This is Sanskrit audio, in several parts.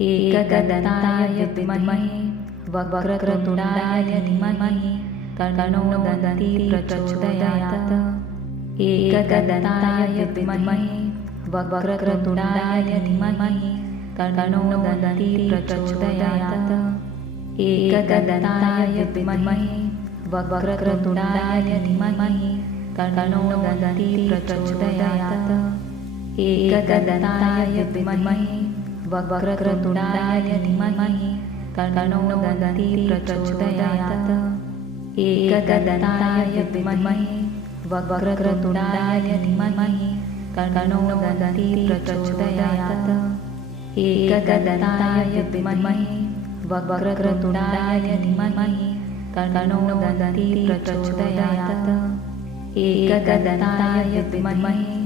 एकदन्ताय विद्महे वक्रतुण्डाय धीमहि तन्नो दन्ती प्रचोदयात्। एकदन्ताय विद्महे वक्रतुण्डाय धीमहि तन्नो दन्ती प्रचोदयात्। एकदन्ताय विद्महे वक्रतुण्डाय धीमहि तन्नो दन्ती प्रचोदयात्। एकदन्ताय विद्महे वक्रतुण्डाय धीमहि तन्नो दन्ती प्रचोदयात्। एकदन्ताय विद्महे वक्रतुण्डाय धीमहि तन्नो दन्ती प्रचोदयात्। एकदन्ताय विद्महे वक्रतुण्डाय धीमहि तन्नो दन्ती प्रचोदयात्। एकदन्ताय विद्महे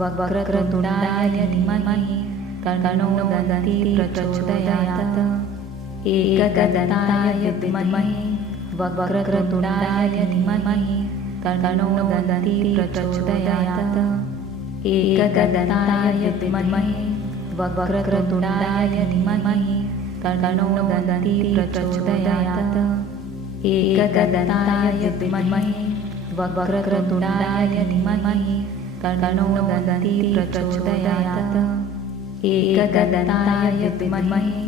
वक्रतुण्डाय धीमहि तन्नो दन्ती प्रचोदयात्। एकदन्ताय विद्महे वक्रतुण्डाय धीमहि तन्नो दन्ती प्रचोदयात्। एकदन्ताय विद्महे वक्रतुण्डाय धीमहि तन्नो दन्ती प्रचोदयात्। एकदन्ताय विद्महे वक्रतुण्डाय धीमहि तन्नो दन्ती प्रचोदयात्। एकदन्ताय विद्महे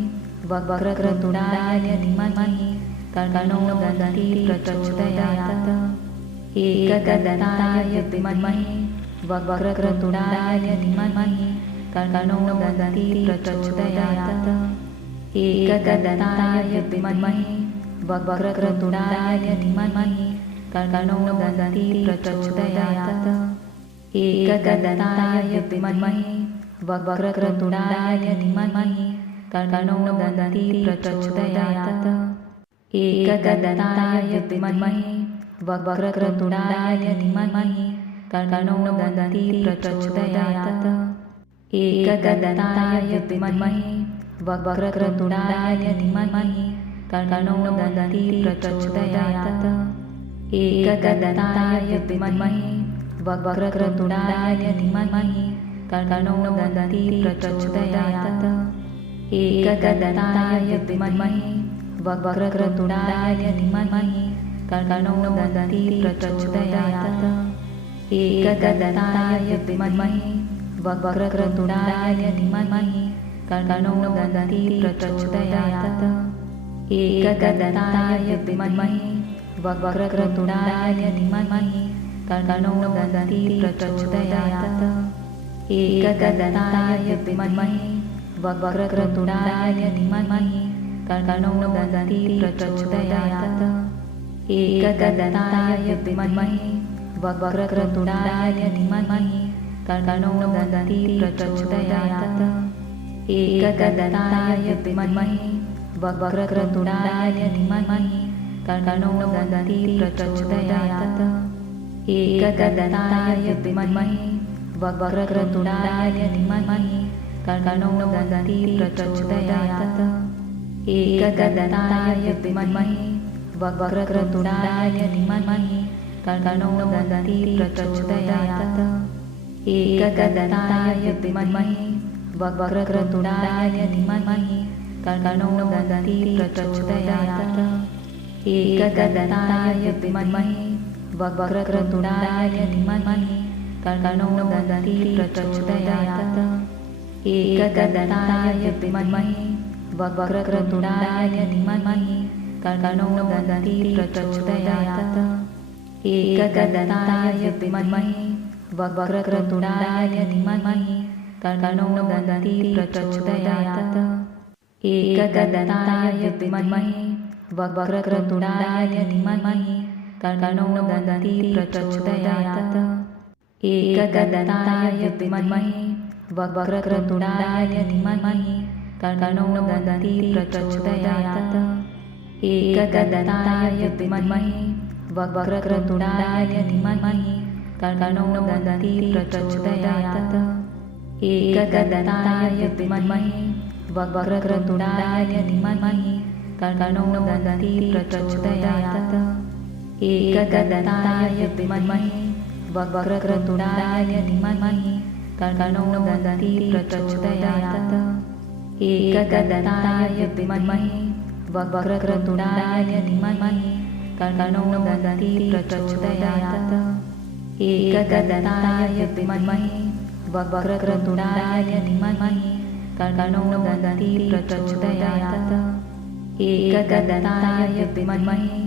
वक्रतुण्डाय धीमहि तन्नो दन्ती प्रचोदयात्। एकदन्ताय विद्महे वक्रतुण्डाय धीमहि तन्नो दन्ती प्रचोदयात्। एकदन्ताय विद्महे वक्रतुण्डाय धीमहि तन्नो दन्ती प्रचोदयात्। एकदन्ताय विद्महे वक्रतुण्डाय धीमहि तन्नो दन्ती प्रचोदयात्। एकदन्ताय विद्महे वक्रतुण्डाय धीमहि तन्नो दन्ती प्रचोदयात्। एकदन्ताय विद्महे वक्रतुण्डाय धीमहि तन्नो दन्ती प्रचोदयात्। एकदन्ताय विद्महे वक्रतुण्डाय धीमहि तन्नो दन्ती प्रचोदयात्। एकदन्ताय विद्महे वक्रतुण्डाय धीमहि तन्नो दन्ती प्रचोदयात्। एकदन्ताय विद्महे वक्रतुण्डाय धीमहि तन्नो दन्ती प्रचोदयात्। एकदन्ताय विद्महे वक्रतुण्डाय धीमहि तन्नो दन्ती प्रचोदयात्। एकदन्ताय विद्महे वक्रतुण्डाय धीमहि तन्नो दन्ती प्रचोदयात्। एकदन्ताय विद्महे वक्रतुण्डाय धीमहि तन्नो दन्ती प्रचोदयात्। एकदन्ताय विद्महे वक्रतुण्डाय धीमहि तन्नो दन्ती प्रचोदयात्। एकदन्ताय विद्महे वक्रतुण्डाय धीमहि तन्नो दन्ती प्रचोदयात्। एकदन्ताय विद्महे वक्रतुण्डाय धीमहि तन्नो दन्ती प्रचोदयात्। एकदन्ताय विद्महे वक्रतुण्डाय धीमहि तन्नो दन्ती प्रचोदयात्। एकदन्ताय विद्महे वक्रतुण्डाय धीमहि तन्नो दन्ती प्रचोदयात्। एकदन्ताय विद्महे वक्रतुण्डाय धीमहि तन्नो दन्ती प्रचोदयात्। एकदन्ताय विद्महे वक्रतुण्डाय धीमहि तन्नो दन्ती प्रचोदयात्। एकदन्ताय विद्महे वक्रतुण्डाय धीमहि तन्नो दन्ती प्रचोदयात्। एकदन्ताय विद्महे वक्रतुण्डाय धीमहि तन्नो दन्ती प्रचोदयात्। एकदन्ताय विद्महे वक्रतुण्डाय धीमहि तन्नो दन्ती प्रचोदयात्। एकदन्ताय विद्महे वक्रतुण्डाय धीमहि तन्नो दन्ती प्रचोदयात्। एकदन्ताय विद्महे वक्रतुण्डाय धीमहि तन्नो दन्ती प्रचोदयात्। एकदन्ताय विद्महे वक्रतुण्डाय धीमहि तन्नो दन्ती प्रचोदयात्। एकदन्ताय विद्महे वक्रतुण्डाय धीमहि तन्नो दन्ती प्रचोदयात्। एकदन्ताय विद्महे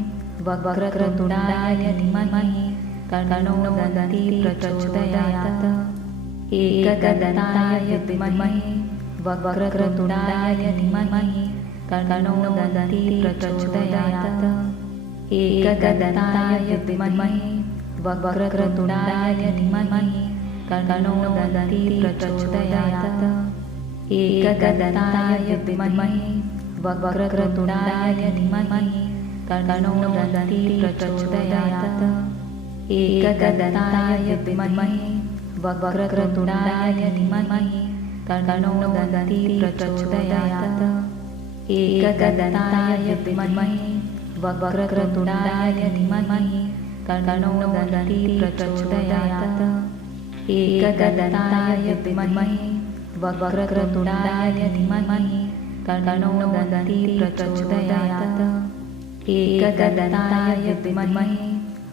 वक्रतुण्डाय धीमहि तन्नो दन्ती प्रचोदयात्। एकदन्ताय विद्महे वक्रतुण्डाय धीमहि तन्नो दन्ती प्रचोदयात्। एकदन्ताय विद्महे वक्रतुण्डाय धीमहि तन्नो दन्ती प्रचोदयात्। एकदन्ताय विद्महे वक्रतुण्डाय धीमहि तन्नो दन्ती प्रचोदयात्। एकदन्ताय विद्महे वक्रतुण्डाय धीमहि तन्नो दन्ती प्रचोदयात्। एकदन्ताय विद्महे वक्रतुण्डाय धीमहि तन्नो दन्ती प्रचोदयात्। एकदन्ताय विद्महे वक्रतुण्डाय धीमहि तन्नो दन्ती प्रचोदयात्। एकदन्ताय विद्महे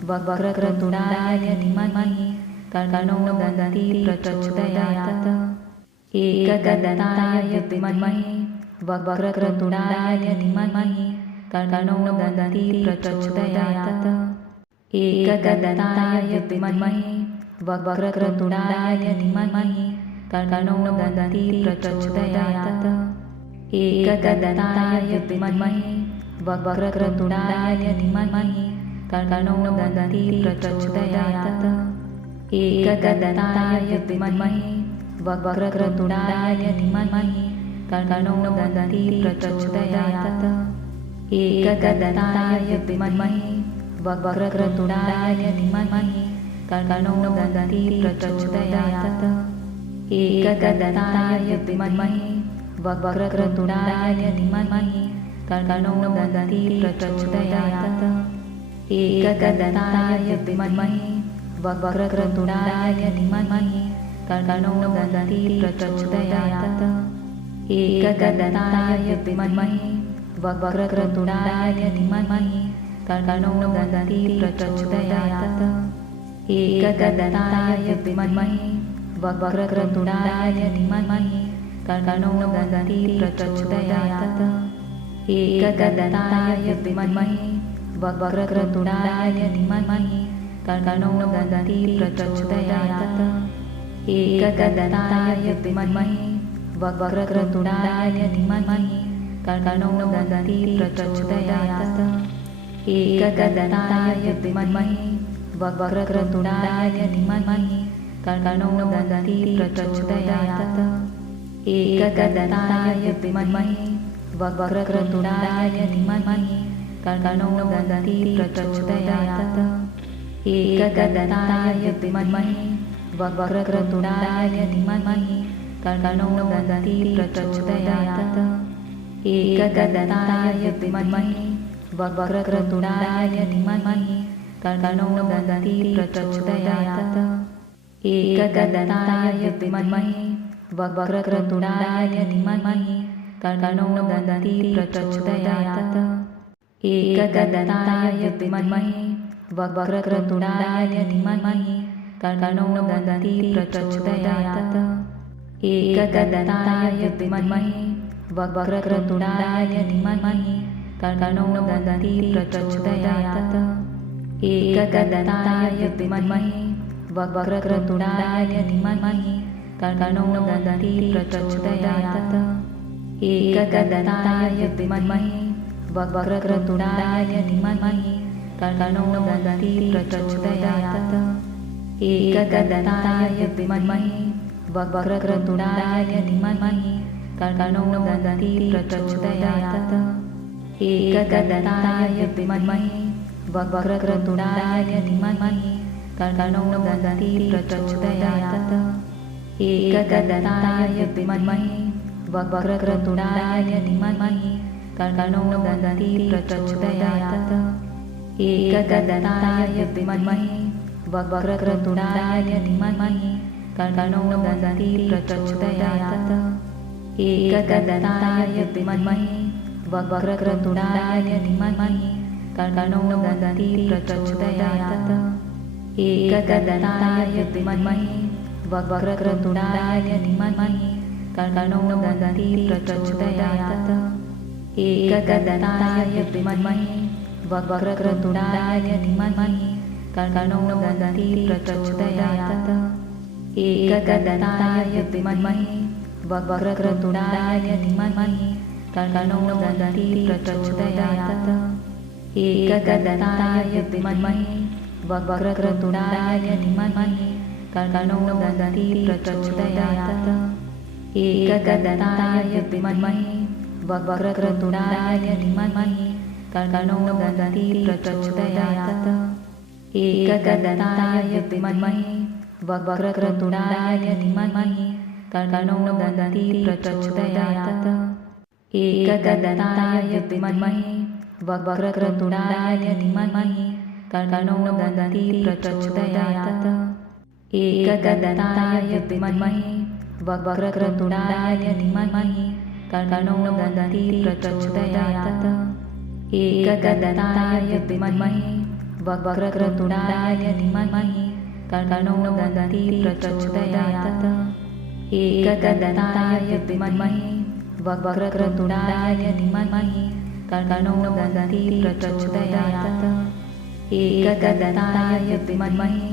वक्रतुण्डाय धीमहि तन्नो दन्ती प्रचोदयात्। एकदन्ताय विद्महे वक्रतुण्डाय धीमहि तन्नो दन्ती प्रचोदयात्। एकदन्ताय विद्महे वक्रतुण्डाय धीमहि तन्नो दन्ती प्रचोदयात्। एकदन्ताय विद्महे वक्रतुण्डाय धीमहि तन्नो दन्ती प्रचोदयात्। एकदन्ताय विद्महे वक्रतुण्डाय धीमहि तन्नो दन्ती प्रचोदयात्। एकदन्ताय विद्महे वक्रतुण्डाय धीमहि तन्नो दन्ती प्रचोदयात्। एकदन्ताय विद्महे वक्रतुण्डाय धीमहि तन्नो दन्ती प्रचोदयात्। एकदन्ताय विद्महे वक्रतुण्डाय धीमहि तन्नो दन्ती प्रचोदयात्। एकदन्ताय विद्महे वक्रतुण्डाय धीमहि तन्नो दन्ती प्रचोदयात्। एकदन्ताय विद्महे वक्रतुण्डाय धीमहि तन्नो दन्ती प्रचोदयात्। एकदन्ताय विद्महे वक्रतुण्डाय धीमहि तन्नो दन्ती प्रचोदयात्। एकदन्ताय विद्महे वक्रतुण्डाय धीमहि तन्नो दन्ती प्रचोदयात्। एकदन्ताय विद्महे वक्रतुण्डाय धीमहि तन्नो दन्ती प्रचोदयात्। एकदन्ताय विद्महे वक्रतुण्डाय धीमहि तन्नो दन्ती प्रचोदयात्। एकदन्ताय विद्महे वक्रतुण्डाय धीमहि तन्नो दन्ती प्रचोदयात्। एकदन्ताय विद्महे वक्रतुण्डाय धीमहि तन्नो दन्ती प्रचोदयात्। एकदन्ताय विद्महे वक्रतुण्डाय धीमहि तन्नो दन्ती प्रचोदयात्। एकदन्ताय विद्महे वक्रतुण्डाय धीमहि तन्नो दन्ती प्रचोदयात्। एकदन्ताय विद्महे वक्रतुण्डाय धीमहि तन्नो दन्ती प्रचोदयात्। एकदन्ताय विद्महे वक्रतुण्डाय धीमहि तन्नो दन्ती प्रचोदयात्। एकदन्ताय विद्महे वक्रतुण्डाय धीमहि तन्नो दन्ती प्रचोदयात्। एकदन्ताय विद्महे वक्रतुण्डाय धीमहि तन्नो दन्ती प्रचोदयात्। एकदन्ताय विद्महे वक्रतुण्डाय धीमहि तन्नो दन्ती प्रचोदयात्। एकदन्ताय विद्महे वक्रतुण्डाय धीमहि तन्नो दन्ती प्रचोदयात्। एकदन्ताय विद्महे वक्रतुण्डाय धीमहि तन्नो दन्ती प्रचोदयात्। एकदन्ताय विद्महे वक्रतुण्डाय धीमहि तन्नो दन्ती प्रचोदयात्। एकदन्ताय विद्महे वक्रतुण्डाय धीमहि तन्नो दन्ती प्रचोदयात्। एकदन्ताय विद्महे वक्रतुण्डाय धीमहि तन्नो दन्ती प्रचोदयात्। एकदन्ताय विद्महे वक्रतुण्डाय धीमहि तन्नो दन्ती प्रचोदयात्। एकदन्ताय विद्महे वक्रतुण्डाय धीमहि तन्नो दन्ती प्रचोदयात्। एकदन्ताय विद्महे वक्रतुण्डाय धीमहि तन्नो दन्ती प्रचोदयात्। एकदन्ताय विद्महे वक्रतुण्डाय धीमहि तन्नो दन्ती प्रचोदयात्। एकदन्ताय विद्महे वक्रतुण्डाय धीमहि तन्नो दन्ती प्रचोदयात्। एकदन्ताय विद्महे वक्रतुण्डाय धीमहि तन्नो दन्ती प्रचोदयात्। एकदन्ताय विद्महे वक्रतुण्डाय धीमहि तन्नो दन्ती प्रचोदयात्। एकदन्ताय विद्महे वक्रतुण्डाय धीमहि तन्नो दन्ती प्रचोदयात्। एकदन्ताय विद्महे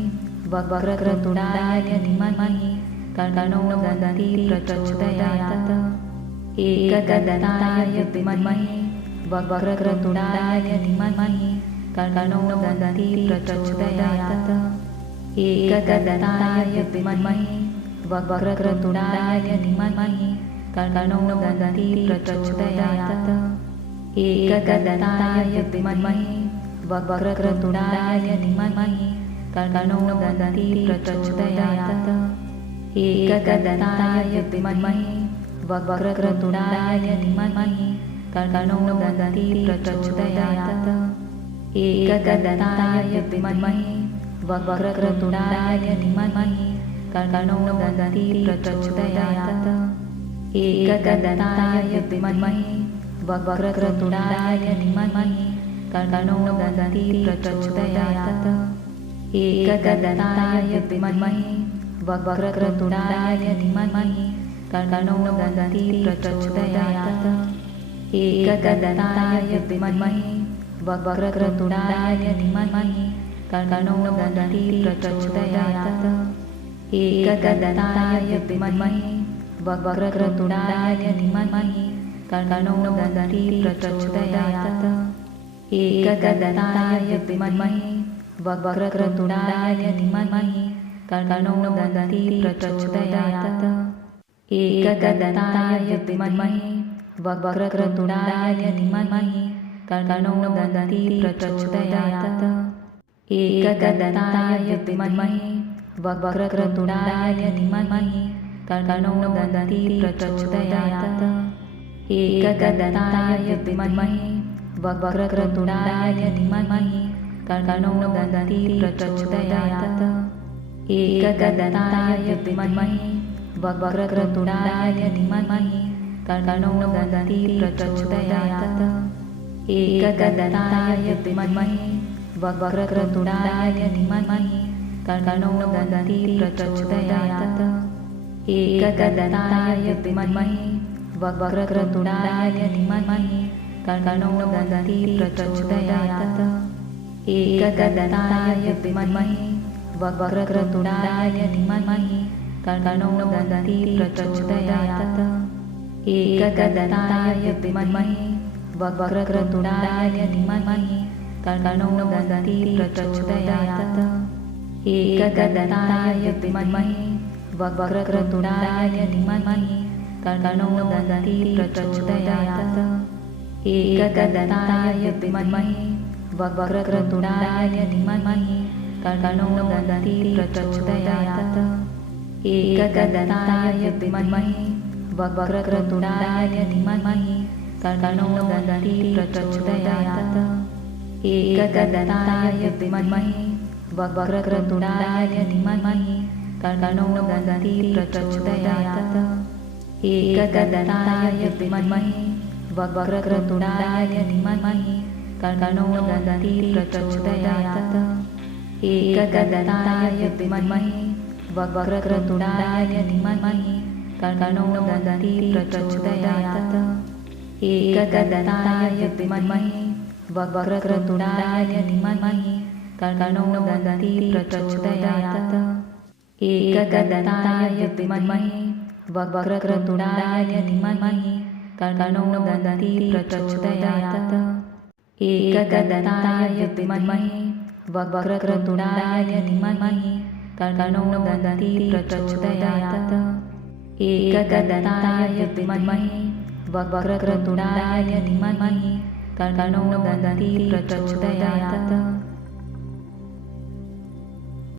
वक्रतुण्डाय धीमहि तन्नो दन्ती प्रचोदयात्। एकदन्ताय विद्महे वक्रतुण्डाय धीमहि तन्नो दन्ती प्रचोदयात्। एकदन्ताय विद्महे वक्रतुण्डाय धीमहि तन्नो दन्ती प्रचोदयात्। एकदन्ताय विद्महे वक्रतुण्डाय धीमहि तन्नो दन्ती प्रचोदयात्। एकदन्ताय विद्महे वक्रतुण्डाय धीमहि तन्नो दन्ती प्रचोदयात्। एकदन्ताय विद्महे वक्रतुण्डाय धीमहि तन्नो दन्ती प्रचोदयात्। एकदन्ताय विद्महे वक्रतुण्डाय धीमहि तन्नो दन्ती प्रचोदयात्। एकदन्ताय विद्महे वक्रतुण्डाय धीमहि तन्नो दन्ती प्रचोदयात्। एकदन्ताय विद्महे वक्रतुण्डाय धीमहि तन्नो दन्ती प्रचोदयात्। एकदन्ताय विद्महे वक्रतुण्डाय धीमहि तन्नो दन्ती प्रचोदयात्। एकदन्ताय विद्महे वक्रतुण्डाय धीमहि तन्नो दन्ती प्रचोदयात्। एकदन्ताय विद्महे वक्रतुण्डाय धीमहि तन्नो दन्ती प्रचोदयात्। एकदन्ताय विद्महे वक्रतुण्डाय धीमहि तन्नो दन्ती प्रचोदयात्। एकदन्ताय विद्महे वक्रतुण्डाय धीमहि तन्नो दन्ती प्रचोदयात्। एकदन्ताय विद्महे वक्रतुण्डाय धीमहि तन्नो दन्ती प्रचोदयात्। एकदन्ताय विद्महे वक्रतुण्डाय धीमहि तन्नो दन्ती प्रचोदयात्। एकदन्ताय विद्महे वक्रतुण्डाय धीमहि तन्नो दन्ती प्रचोदयात्। एकदन्ताय विद्महे वक्रतुण्डाय धीमहि तन्नो दन्ती प्रचोदयात्। एकदन्ताय विद्महे वक्रतुण्डाय धीमहि तन्नो दन्ती प्रचोदयात्। एकदन्ताय विद्महे वक्रतुण्डाय धीमहि तन्नो दन्ती प्रचोदयात्। एकदन्ताय विद्महे वक्रतुण्डाय धीमहि तन्नो दन्ती प्रचोदयात्। एकदन्ताय विद्महे वक्रतुण्डाय धीमहि तन्नो दन्ती प्रचोदयात्। एकदन्ताय विद्महे वक्रतुण्डाय धीमहि तन्नो दन्ती प्रचोदयात्। एकदन्ताय विद्महे वक्रतुण्डाय धीमहि तन्नो दन्ती प्रचोदयात्। एकदन्ताय विद्महे वक्रतुण्डाय धीमहि तन्नो दन्ती प्रचोदयात्। एकदन्ताय विद्महे वक्रतुण्डाय धीमहि तन्नो दन्ती प्रचोदयात्। एकदन्ताय विद्महे वक्रतुण्डाय धीमहि तन्नो दन्ती प्रचोदयात्। एकदन्ताय विद्महे वक्रतुण्डाय धीमहि तन्नो दन्ती प्रचोदयात्। एकदन्ताय विद्महे वक्रतुण्डाय धीमहि तन्नो दन्ती प्रचोदयात्।